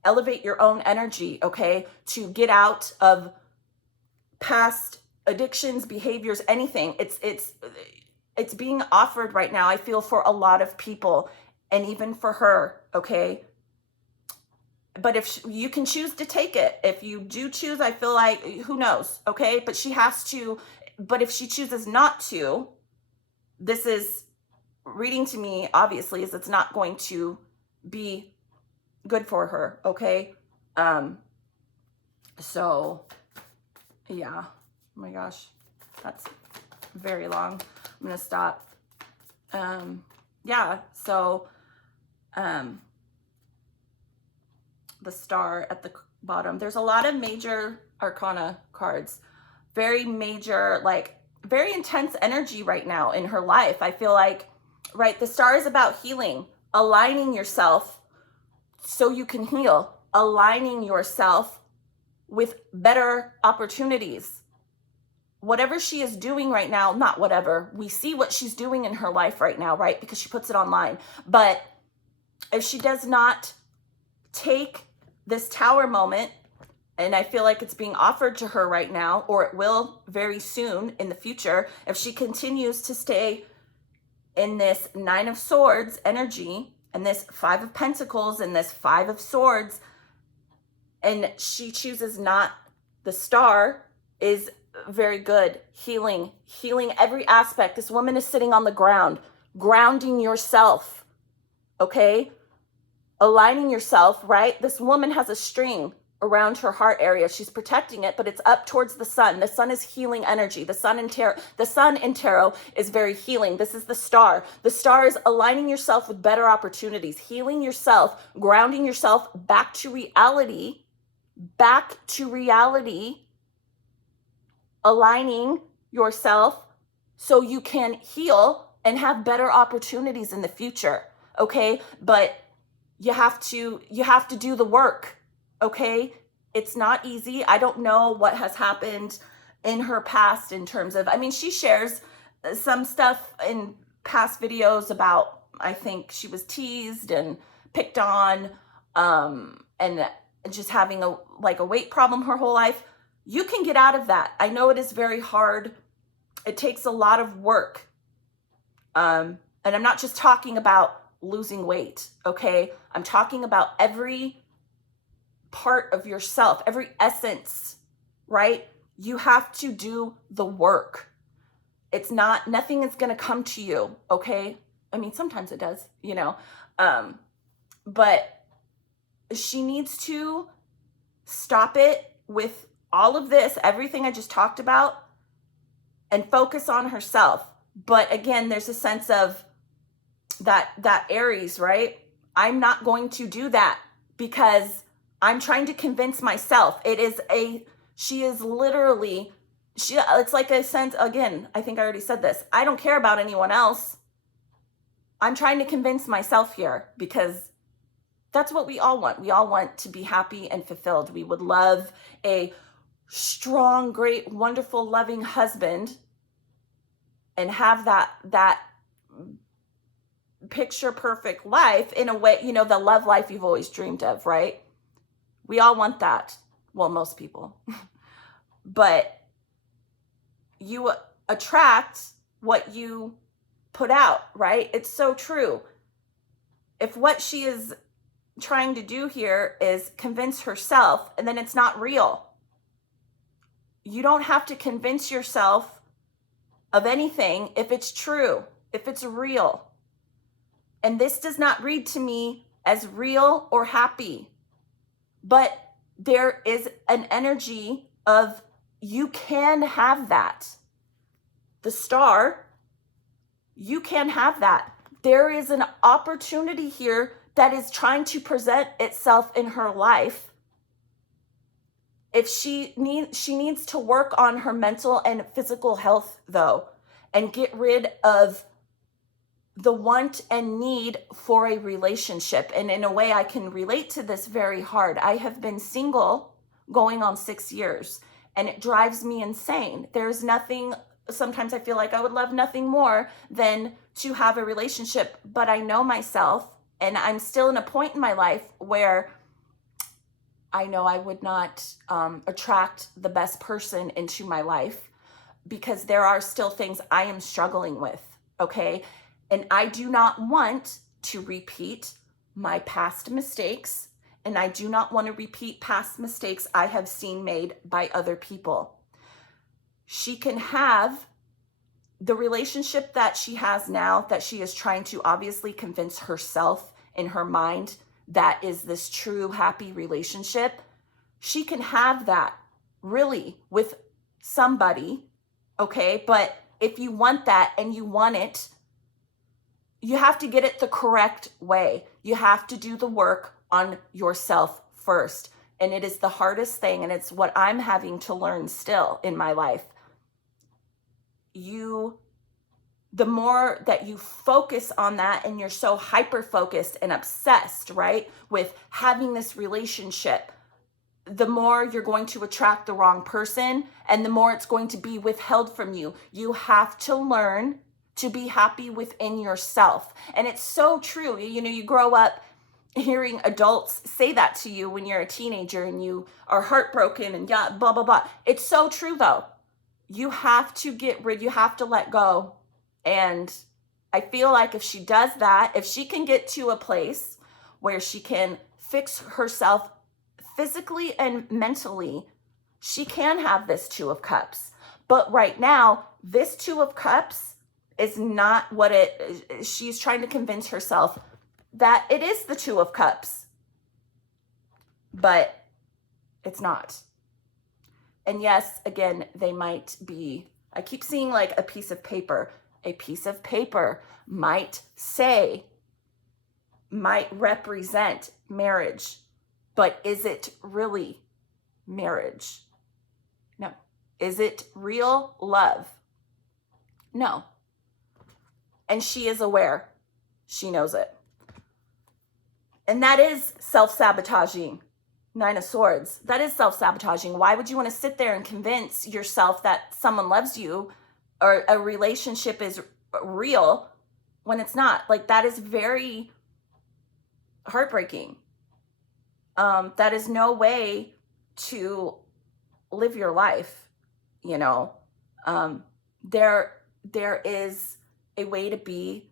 elevate your own energy, okay? To get out of past addictions, behaviors, anything. It's being offered right now, I feel, for a lot of people and even for her, okay? But if you can choose to take it, if you do choose, I feel like, who knows, okay? But she has to, but if she chooses not to, this is reading to me, obviously, is it's not going to be good for her, okay? So, yeah. Oh my gosh, that's very long. I'm gonna stop. Yeah, so, the star at the bottom. There's a lot of major arcana cards. Very major, like, very intense energy right now in her life. I feel like, right, the star is about healing, aligning yourself so you can heal, aligning yourself with better opportunities. Whatever she is doing right now, not whatever, we see what she's doing in her life right now, right? Because she puts it online. But if she does not take this tower moment, and I feel like it's being offered to her right now, or it will very soon in the future, if she continues to stay in this 9 of Swords energy and this 5 of Pentacles and this 5 of Swords, and she chooses not, the star is very good. Healing every aspect. This woman is sitting on the ground, grounding yourself, okay? aligning yourself, right? This woman has a string around her heart area. She's protecting it, but it's up towards the sun. The sun is healing energy. The sun in tarot is very healing. This is the star. The star is aligning yourself with better opportunities, healing yourself, grounding yourself back to reality, aligning yourself so you can heal and have better opportunities in the future. Okay? But you have to do the work. Okay? It's not easy. I don't know what has happened in her past in terms of, I mean, she shares some stuff in past videos about, I think she was teased and picked on, and just having a weight problem her whole life. You can get out of that. I know it is very hard. It takes a lot of work. And I'm not just talking about losing weight, okay? I'm talking about every part of yourself, every essence, right? You have to do the work. Nothing is going to come to you, okay? I mean, sometimes it does, but she needs to stop it with all of this, everything I just talked about, and focus on herself. But again, there's a sense of that Aries, right? I'm not going to do that because I'm trying to convince myself. It's like a sense, again, I think I already said this. I don't care about anyone else. I'm trying to convince myself here because that's what we all want. We all want to be happy and fulfilled. We would love a strong, great, wonderful, loving husband and have that picture perfect life in a way, the love life you've always dreamed of, right? We all want that. Well, most people. But you attract what you put out, right? It's so true. If what she is trying to do here is convince herself, and then it's not real. You don't have to convince yourself of anything if it's true, if it's real. And this does not read to me as real or happy. But there is an energy of you can have that. The star, you can have that. There is an opportunity here that is trying to present itself in her life. If she needs to work on her mental and physical health, though, and get rid of the want and need for a relationship. And in a way, I can relate to this very hard. I have been single going on 6 years, and it drives me insane. There's nothing, sometimes I feel like I would love nothing more than to have a relationship, but I know myself, and I'm still in a point in my life where I know I would not attract the best person into my life because there are still things I am struggling with, okay? And I do not want to repeat my past mistakes, and I do not want to repeat past mistakes I have seen made by other people. She can have the relationship that she has now, that she is trying to obviously convince herself in her mind that is this true happy relationship. She can have that really with somebody, okay? But if you want that and you want it, you have to get it the correct way. You have to do the work on yourself first. And it is the hardest thing, and it's what I'm having to learn still in my life. The more that you focus on that, and you're so hyper-focused and obsessed, right, with having this relationship, the more you're going to attract the wrong person, and the more it's going to be withheld from you. You have to learn to be happy within yourself. And it's so true. You grow up hearing adults say that to you when you're a teenager and you are heartbroken and blah, blah, blah. It's so true though. You have to you have to let go. And I feel like if she does that, if she can get to a place where she can fix herself physically and mentally, she can have this Two of Cups. But right now, this Two of Cups is not what she's trying to convince herself that it is the Two of Cups, but it's not. And yes, again, they might be, I keep seeing like a piece of paper. A piece of paper might say, might represent marriage, but is it really marriage? No. Is it real love? No. And she is aware. She knows it. And that is self-sabotaging. Nine of Swords. That is self-sabotaging. Why would you want to sit there and convince yourself that someone loves you or a relationship is real when it's not? Like, that is very heartbreaking. That is no way to live your life, you know. There is a way to be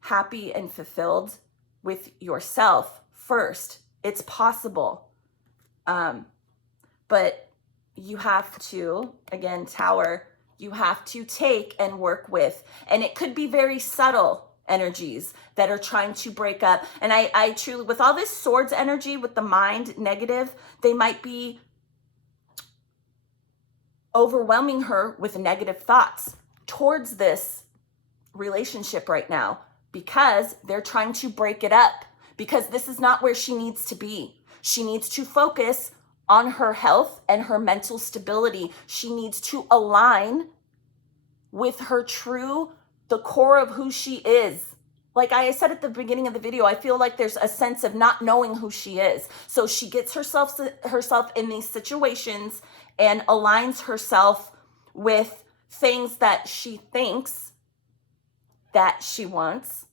happy and fulfilled with yourself first. It's possible. But you have to, again, Tower, you have to take and work with, and it could be very subtle energies that are trying to break up. And I truly, with all this Swords energy, with the mind negative, they might be overwhelming her with negative thoughts towards this relationship right now, because they're trying to break it up, because this is not where she needs to be. She needs to focus on her health and her mental stability. She needs to align with her true, the core of who she is. Like I said at the beginning of the video, I feel like there's a sense of not knowing who she is. So she gets herself in these situations and aligns herself with things that she thinks that she wants.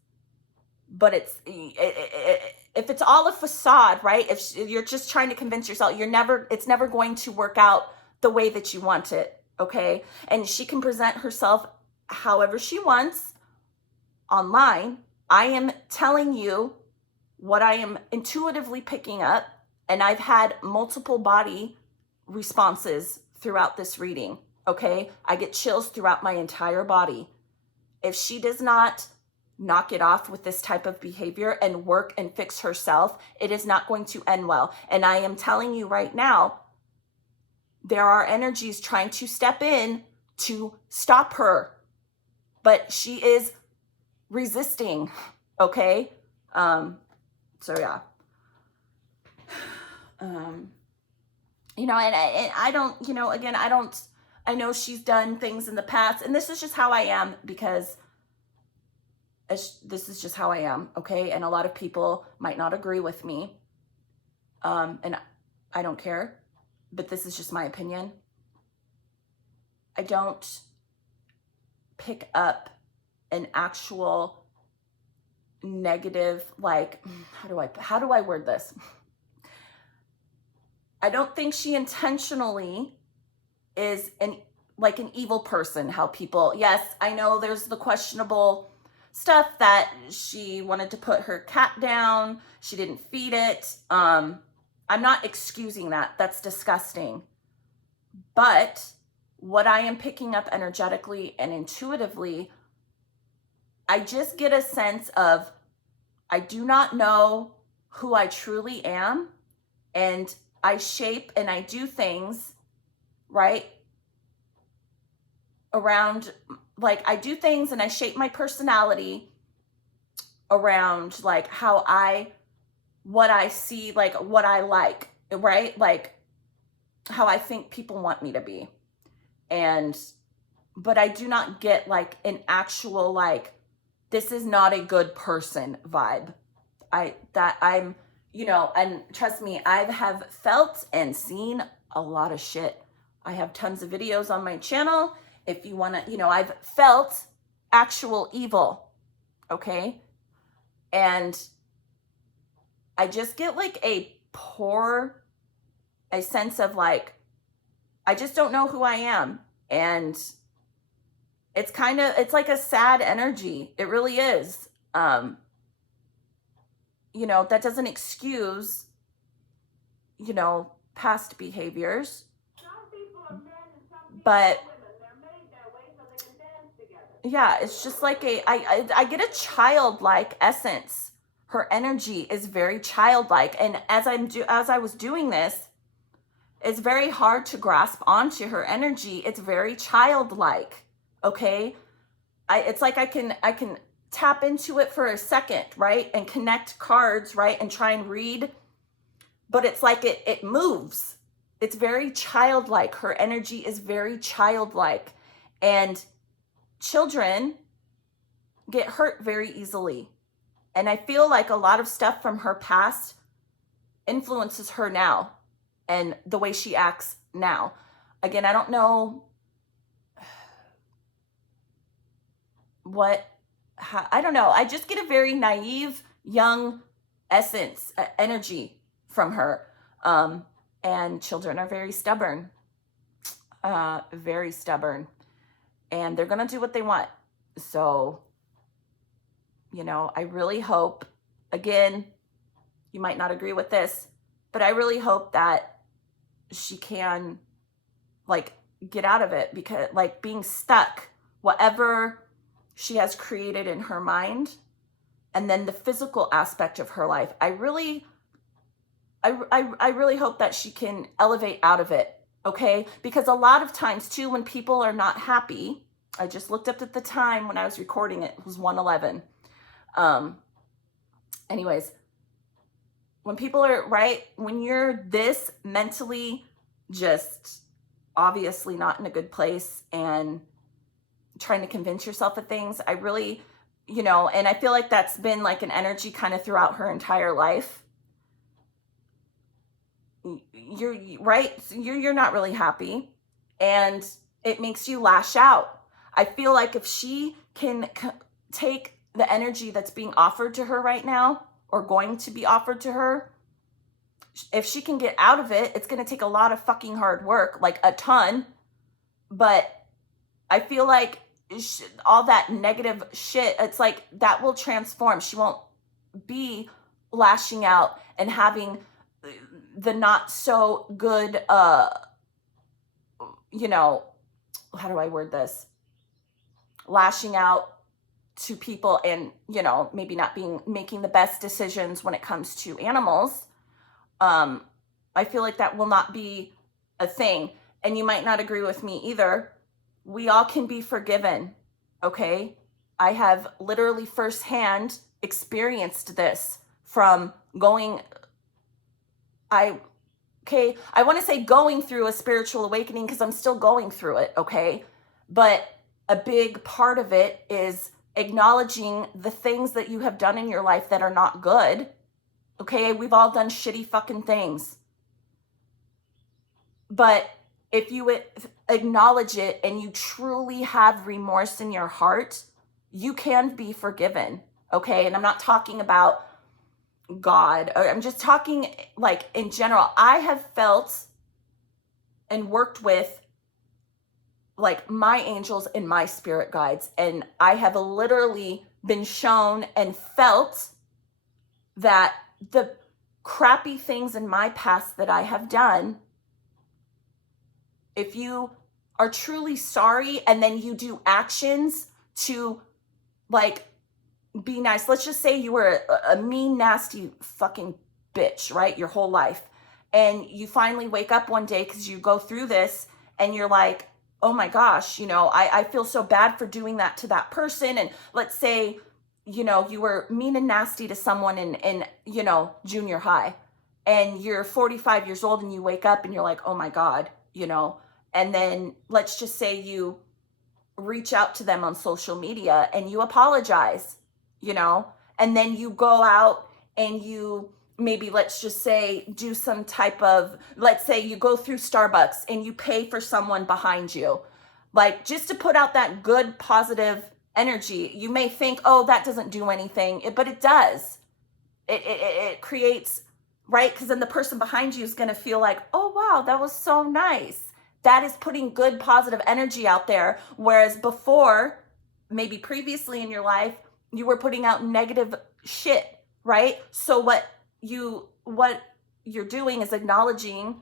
But if it's all a facade, right? If you're just trying to convince yourself, it's never going to work out the way that you want it, okay? And she can present herself however she wants online. I am telling you what I am intuitively picking up, and I've had multiple body responses throughout this reading, okay? I get chills throughout my entire body. If she does not knock it off with this type of behavior and work and fix herself, it is not going to end well. And I am telling you right now, there are energies trying to step in to stop her, but she is resisting, okay? So yeah. You know, and I don't, you know, again, I know she's done things in the past, and this is just how I am, because this is just how I am, okay? And a lot of people might not agree with me, and I don't care, but this is just my opinion. I don't pick up an actual negative, like, how do I word this? I don't think she intentionally is an evil person, how people, yes, I know there's the questionable stuff that she wanted to put her cat down, she didn't feed it. I'm not excusing that. That's disgusting. But what I am picking up energetically and intuitively, I just get a sense of, I do not know who I truly am, and I shape and I do things, right, around, like, I do things and I shape my personality around, like, what I see, like, what I like, right? Like, how I think people want me to be. But I do not get, like, an actual, like, this is not a good person vibe. I'm, you know, and trust me, I have felt and seen a lot of shit. I have tons of videos on my channel. If you want to, you know, I've felt actual evil, okay? And I just get like a sense of like, I just don't know who I am. And it's like a sad energy. It really is. You know, that doesn't excuse, you know, past behaviors. But yeah, it's just like I get a childlike essence. her energy is very childlike. And as I was doing this, it's very hard to grasp onto her energy. It's very childlike. Okay. It's like I can tap into it for a second, right? And connect cards, right? And try and read, but it's like it moves. It's very childlike. Her energy is very childlike, and children get hurt very easily. And I feel like a lot of stuff from her past influences her now and the way she acts now. Again, I don't know I don't know. I just get a very naive, young essence, energy from her. And children are very stubborn, and they're going to do what they want. So, I really hope, again, you might not agree with this, but I really hope that she can get out of it, because being stuck, whatever she has created in her mind, and then the physical aspect of her life, I really hope that she can elevate out of it. Okay. Because a lot of times too, when people are not happy, I just looked up at the time when I was recording it was 1:11. Anyways, when people are when you're this mentally just obviously not in a good place and trying to convince yourself of things, I really, and I feel like that's been like an energy kind of throughout her entire life. You're not really happy, and it makes you lash out. I feel like if she can take the energy that's being offered to her right now, or going to be offered to her, if she can get out of it, it's going to take a lot of fucking hard work, like a ton. But I feel like all that negative shit, it's like that will transform. She won't be lashing out and having the not so good, how do I word this? Lashing out to people and, maybe not making the best decisions when it comes to animals. I feel like that will not be a thing. And you might not agree with me either. We all can be forgiven. Okay. I have literally firsthand experienced this from I want to say going through a spiritual awakening, because I'm still going through it. Okay. But a big part of it is acknowledging the things that you have done in your life that are not good. Okay. We've all done shitty fucking things. But if you acknowledge it and you truly have remorse in your heart, you can be forgiven. Okay. And I'm not talking about God, I'm just talking in general. I have felt and worked with my angels and my spirit guides, and I have literally been shown and felt that the crappy things in my past that I have done, if you are truly sorry and then you do actions to be nice. Let's just say you were a mean, nasty fucking bitch, right? Your whole life. And you finally wake up one day because you go through this and you're like, oh my gosh, I feel so bad for doing that to that person. And let's say, you were mean and nasty to someone in junior high, and you're 45 years old and you wake up and you're like, oh my God, and then let's just say you reach out to them on social media and you apologize, and then you go out and you maybe, let's just say, do some type of, let's say you go through Starbucks and you pay for someone behind you, just to put out that good, positive energy. You may think, oh, that doesn't do anything, but it does. It creates, right? Because then the person behind you is going to feel like, oh, wow, that was so nice. That is putting good, positive energy out there. Whereas before, maybe previously in your life, you were putting out negative shit, right? So what you're doing is acknowledging,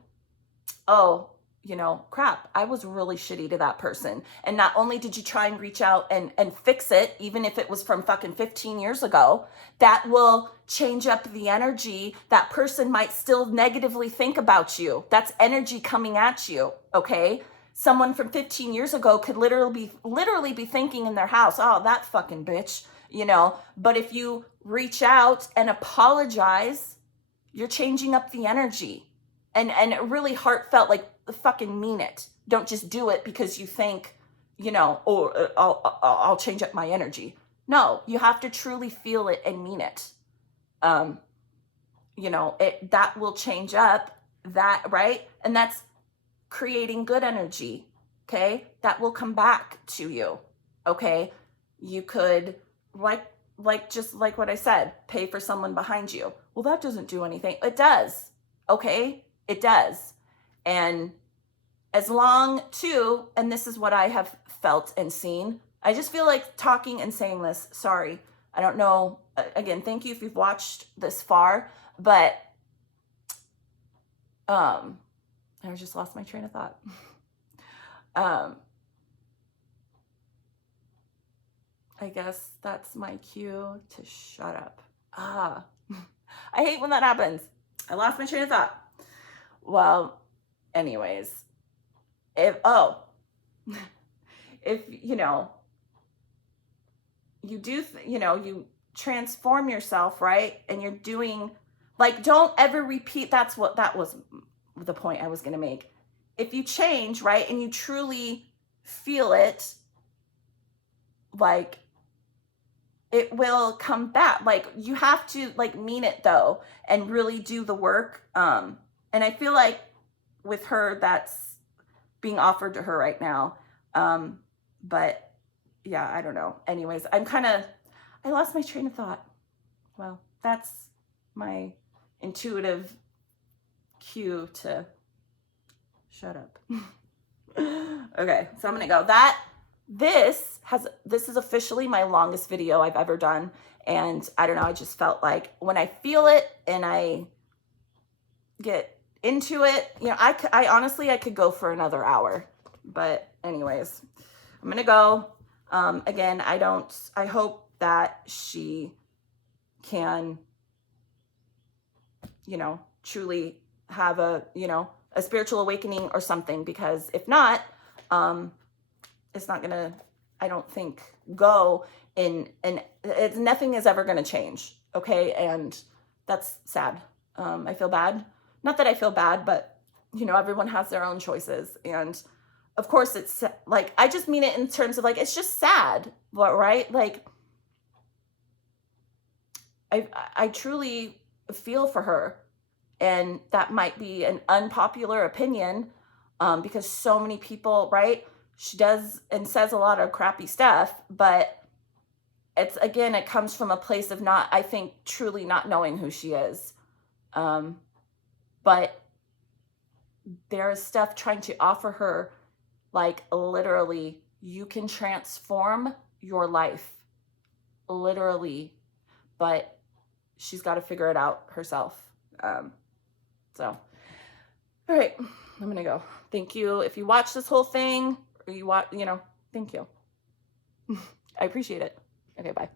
oh, you know, crap, I was really shitty to that person. And not only did you try and reach out and fix it, even if it was from fucking 15 years ago, that will change up the energy. That person might still negatively think about you. That's energy coming at you, okay? Someone from 15 years ago could literally be thinking in their house, oh, that fucking bitch, you know? But if you reach out and apologize, you're changing up the energy. And really heartfelt, like, fucking mean it. Don't just do it because you think, you know, or I'll change up my energy. No, you have to truly feel it and mean it. You know, that will change up that, right? And that's creating good energy, okay? That will come back to you, okay? You could, just like what I said, pay for someone behind you. Well, that doesn't do anything. It does, okay? It does. And as long too, and this is what I have felt and seen, I just feel like talking and saying this, sorry, I don't know, again, thank you if you've watched this far, but I just lost my train of thought. I guess that's my cue to shut up. I hate when that happens. I lost my train of thought. Well, anyways, if you know, you do, you know, you transform yourself, right? And you're doing, like, don't ever repeat. That was the point I was going to make. If you change, right, and you truly feel it, like, it will come back. Like, you have to, like, mean it though, and really do the work. And I feel like with her, that's being offered to her right now. But yeah, I don't know. Anyways, I lost my train of thought. Well, that's my intuitive cue to shut up. Okay, so I'm gonna go. This is officially my longest video I've ever done. And I don't know, I just felt like when I feel it and I get into it, you know, I honestly, I could go for another hour. But anyways, I'm gonna go. Again, I hope that she can, you know, truly have a spiritual awakening or something, because if not, it's not gonna, I don't think, go in, and nothing is ever gonna change, okay? And that's sad. I feel bad. Not that I feel bad, but, you know, everyone has their own choices. And of course it's like, I just mean it in terms of, like, it's just sad, but right? Like, I truly feel for her. And that might be an unpopular opinion, because so many people, right? She does and says a lot of crappy stuff, but it's, again, it comes from a place of not, I think, truly not knowing who she is. But there is stuff trying to offer her, like, literally, you can transform your life, literally, but she's got to figure it out herself. So, all right, I'm gonna go. Thank you. If you watch this whole thing, or you watch, you know, thank you. I appreciate it. Okay, bye.